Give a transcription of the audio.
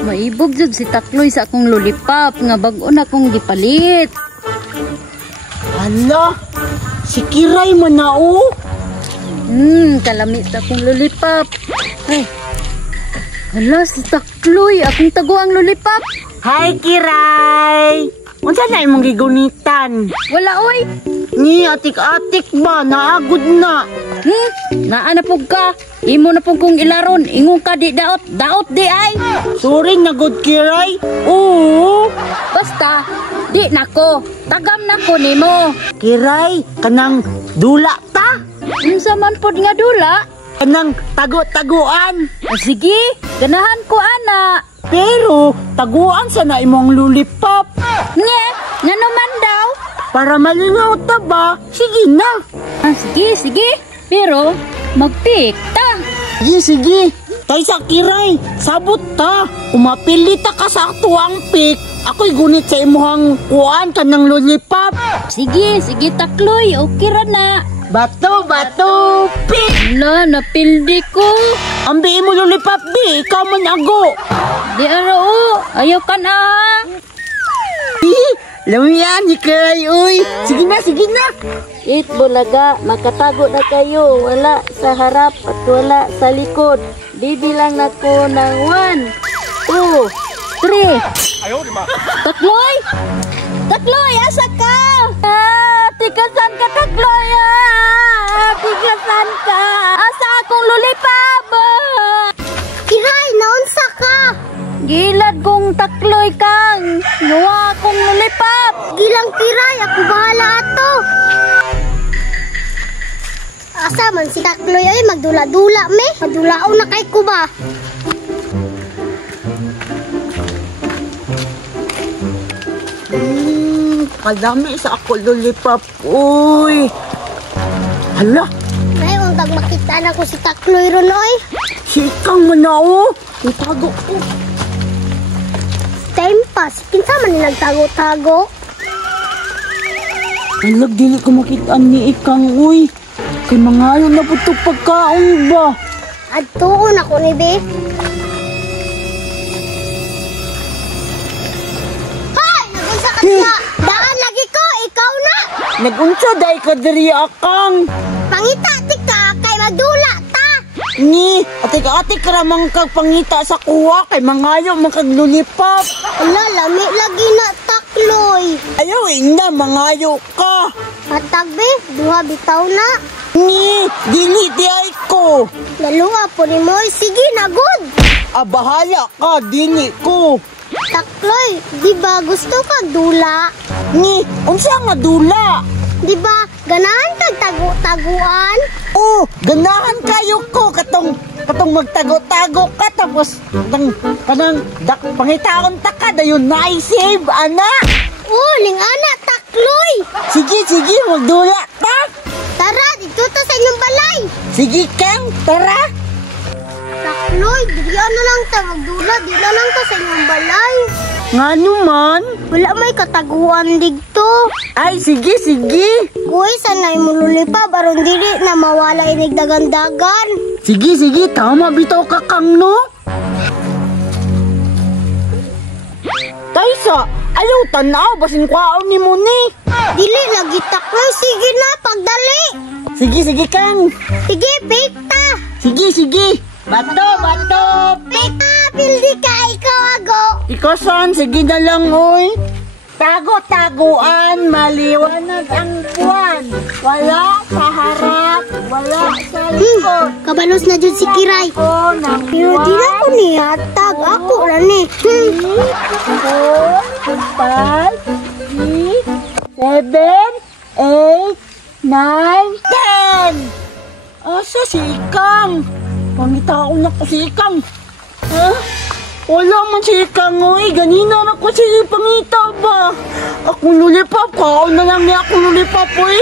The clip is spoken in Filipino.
Maibog jud si Takloy sa akong lollipop nga bag-o na akong gipalit. Hala, si Kiray man na o. Kalami sa akong lollipop. Ay. Hala, si Takloy, akong tago ang lollipop. Hi, Kiray! Unsa na imong gigunitan? Wala oy. Ni atik-atik ba? Naagod na. Naa na pug ka. Imo na pug kong ilaron. Ingon ka di daot. Daot di ay. Sorry na good, Kiray. Oo. Basta, di nako. Tagam nako nimo. Kiray, kanang dula ta? Unsa man pod nga dula? Kanang tago-taguan. Sige, ganahan ko ana. Pero, taguan sa na imong lollipop. Nye, nga naman daw. Para malingaw ta ba? Sige na. Sige. Pero, mag-pick ta. Sige. Tay sa Kiray, sabot ta. Umapili ta ka sa tuwang pick. Ako'y gunit sa imuhang kuan ka ng lollipop. Sige, Takloy. Okay ra na. Bato, pick. Wala, napildi ko. Ambi mo lollipop, di. Ikaw man ago. Di arao. Ayaw ka na. Lamian, ni Kiray, uy. Sige na. It bulaga, makatago na kayo. Wala sa harap at wala sa likod. Bibilang na ko ng 1, 2, 3. Takloy, asa ka? Tikasan ka, Takloy. Tikasan ka. Asa akong lollipop? Kiray, naunsa ka? Gilad kong Takloy kang. Nuwa akong lollipop. Gilang Kiray, ako bahala ato. Asa man si Takloy ay magdula-dula me. Magdulao na kay kuba. Kadami sa ako lollipop, uy. Hala, Ay, untag makita na ko si Takloy ron oy. sikang manao. Itago ko. Time pass, kinsa man ni nagtago-tago? Alag, dili ko makita ni Ikang, uy. Kay mangayo na po ito pagkaon ba? Adtuon ako ni be. Hoy, nagunsa ka niya. Daan lagi ko, ikaw na. Nagunsa dahi ka diri Akang. Pangita tika kay madula ta. Ni, atik-atik ka ramang pangita sa kuha kay mangayo makag lollipop. Ala, lami lagi na Takloy. Ayaw, na mangayo ka. Hatag be, duha bitaw na. Ni, dili di ay ko. Laluwa po ni Moy, sige na good. Bahala ka, dili ko. Takloy, di ba gusto ka dula? Ni, unsa nga dula? Di ba ganahan kag tagu-taguan? Oh, ganahan kayo ko katong magtago-tago ka tapos kanang pangitaon ta ka dayon na-save ana. Oh, lingana Takloy. Sige, magdula ta. Tara, dito ta sa inyong balay. Sige Kang, tara. Takloy, diyan na lang ta magdula, di na lang ta sa inyong balay. Ngano man? Wala may kataguan digto. Ay, sige. Kuy, sanay mo lulipa, baron dili na mawala inig dagan-dagan. Sige, tama bitaw ka Kang no. Taysa, ayaw tanaw, basin kwaon ni mo ni. Dili lagi Takloy, sige na, pagdali. Sige Kang. Sige, pikta. Sige. Bato. Pikta, pildi ka, ikaw ago. Ikaw son, sige na lang oy. Tago-taguan, maliwanag ang buwan. Wala sa harap, wala sa likod. Kabalos na dyan si Kiray. Pero di na ko niyatag. Ako na ni. 4, 5, 6, 7, 8, 9, 10. Asa si Ikang? Pangitaon na ko si Ikang. Wala man si Ikang, oy. Ganina na ko si pangita ba? Akong lollipop, kaon na lang niya akong lollipop, oy.